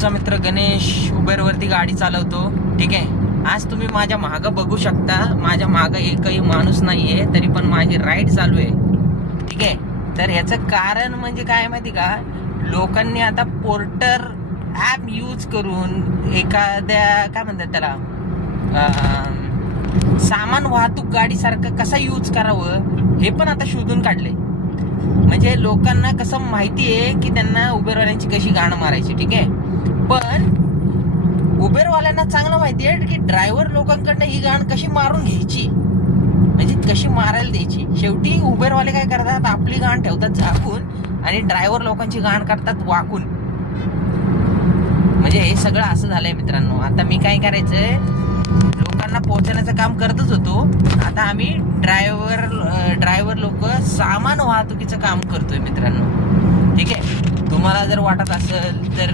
तुमचा मित्र गणेश उबेरवरती गाडी चालवतो. ठीक आहे. आज तुम्ही माझ्या मागं बघू शकता, माझ्या मागं एकही माणूस नाहीये, तरी पण माझी राईड चालू आहे. ठीक आहे. तर ह्याचं कारण म्हणजे काय माहिती का, लोकांनी आता पोर्टर ॲप यूज करून एखाद्या काय म्हणतात त्याला सामान वाहतूक गाडीसारखं कसं यूज करावं हे पण आता शोधून काढले. म्हणजे लोकांना कसं माहिती आहे की त्यांना उबेरवाल्यांची कशी गाणं मारायची. ठीक आहे. पण उबेरवाल्यांना चांगलं माहिती आहे की ड्रायव्हर लोकांकडनं ही गाण कशी मारून घ्यायची, म्हणजे कशी मारायला द्यायची. शेवटी उबेरवाले काय करतात, आपली गाण ठेवतात झाकून आणि ड्रायव्हर लोकांची गाण करतात वाकून. म्हणजे हे सगळं असं झालंय मित्रांनो. आता मी काय करायचंय, लोकांना पोहोचवण्याचं काम करतच होतो, आता आम्ही ड्रायव्हर लोक सामान वाहतुकीचं काम करतोय मित्रांनो. ठीक आहे. तुम्हाला जर वाटत असेल तर